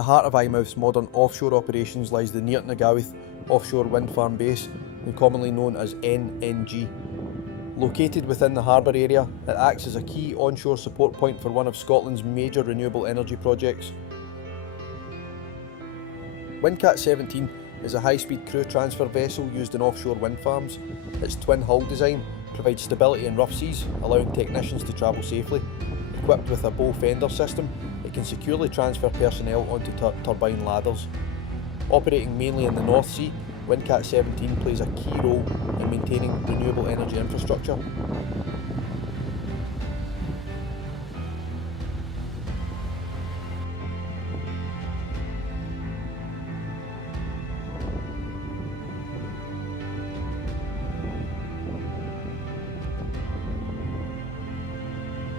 the heart of Eyemouth's modern offshore operations lies the Neart Gaoithe Offshore Wind Farm base, commonly known as NNG. Located within the harbour area, it acts as a key onshore support point for one of Scotland's major renewable energy projects. Windcat 17 is a high-speed crew transfer vessel used in offshore wind farms. Its twin-hull design provides stability in rough seas, allowing technicians to travel safely. Equipped with a bow fender system, it can securely transfer personnel onto turbine ladders. Operating mainly in the North Sea, Windcat 17 plays a key role in maintaining renewable energy infrastructure.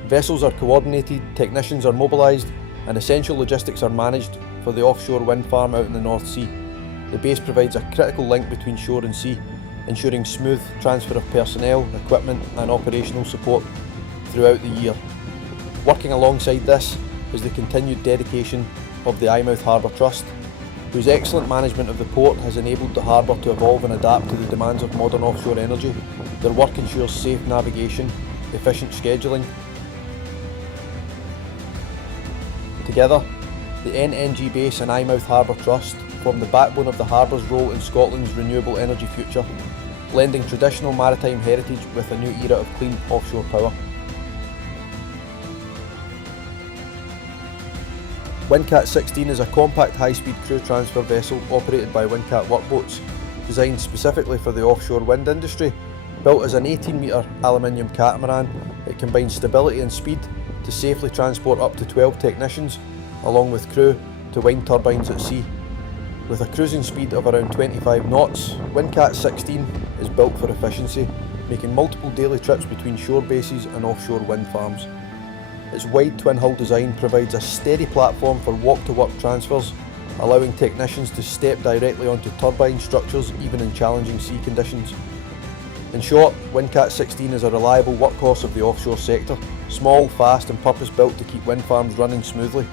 Vessels are coordinated, technicians are mobilised, and essential logistics are managed for the offshore wind farm out in the North Sea. The base provides a critical link between shore and sea, ensuring smooth transfer of personnel, equipment and operational support throughout the year. Working alongside this is the continued dedication of the Eyemouth Harbour Trust, whose excellent management of the port has enabled the harbour to evolve and adapt to the demands of modern offshore energy. Their work ensures safe navigation, efficient scheduling. Together, the NNG base and Eyemouth Harbour Trust form the backbone of the harbour's role in Scotland's renewable energy future, blending traditional maritime heritage with a new era of clean offshore power. Windcat 16 is a compact high-speed crew transfer vessel operated by Windcat workboats, designed specifically for the offshore wind industry. Built as an 18-metre aluminium catamaran, it combines stability and speed to safely transport up to 12 technicians, along with crew, to wind turbines at sea. With a cruising speed of around 25 knots, Windcat 16 is built for efficiency, making multiple daily trips between shore bases and offshore wind farms. Its wide twin-hull design provides a steady platform for walk-to-work transfers, allowing technicians to step directly onto turbine structures even in challenging sea conditions. In short, Windcat 16 is a reliable workhorse of the offshore sector, small, fast and purpose-built to keep wind farms running smoothly.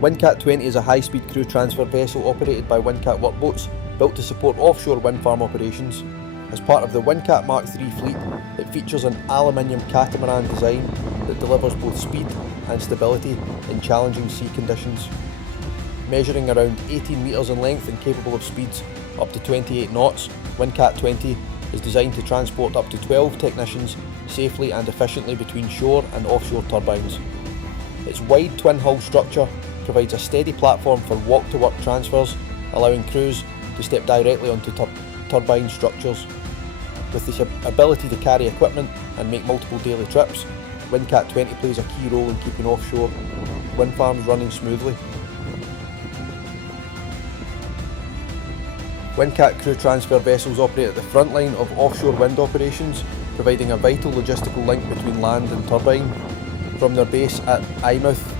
Windcat 20 is a high-speed crew transfer vessel operated by Windcat workboats, built to support offshore wind farm operations. As part of the Windcat Mark III fleet, it features an aluminium catamaran design that delivers both speed and stability in challenging sea conditions. Measuring around 18 metres in length and capable of speeds up to 28 knots, Windcat 20 is designed to transport up to 12 technicians safely and efficiently between shore and offshore turbines. Its wide twin-hull structure provides a steady platform for walk-to-work transfers, allowing crews to step directly onto turbine structures. With the ability to carry equipment and make multiple daily trips, Windcat 20 plays a key role in keeping offshore wind farms running smoothly. Windcat crew transfer vessels operate at the front line of offshore wind operations, providing a vital logistical link between land and turbine. From their base at Eyemouth,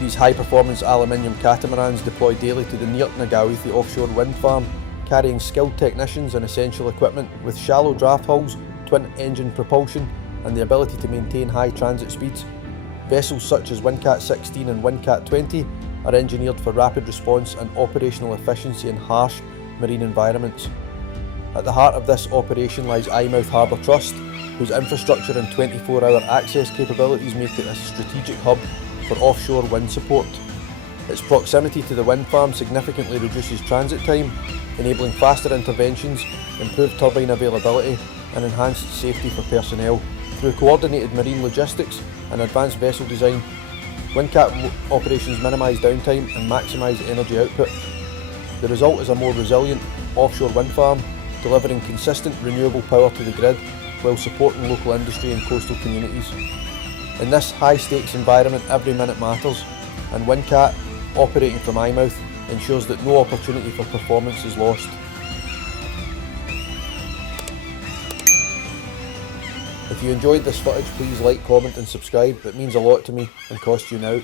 these high-performance aluminium catamarans deploy daily to the Neart Gaoithe Offshore Wind Farm, carrying skilled technicians and essential equipment with shallow draft hulls, twin-engine propulsion and the ability to maintain high transit speeds. Vessels such as Windcat 16 and Windcat 20 are engineered for rapid response and operational efficiency in harsh marine environments. At the heart of this operation lies Eyemouth Harbour Trust, whose infrastructure and 24-hour access capabilities make it a strategic hub for offshore wind support. Its proximity to the wind farm significantly reduces transit time, enabling faster interventions, improved turbine availability and enhanced safety for personnel. Through coordinated marine logistics and advanced vessel design, Windcat operations minimise downtime and maximise energy output. The result is a more resilient offshore wind farm, delivering consistent renewable power to the grid while supporting local industry and coastal communities. In this high-stakes environment, every minute matters, and Windcat, operating from Eyemouth, ensures that no opportunity for performance is lost. If you enjoyed this footage, please like, comment and subscribe. It means a lot to me and costs you now.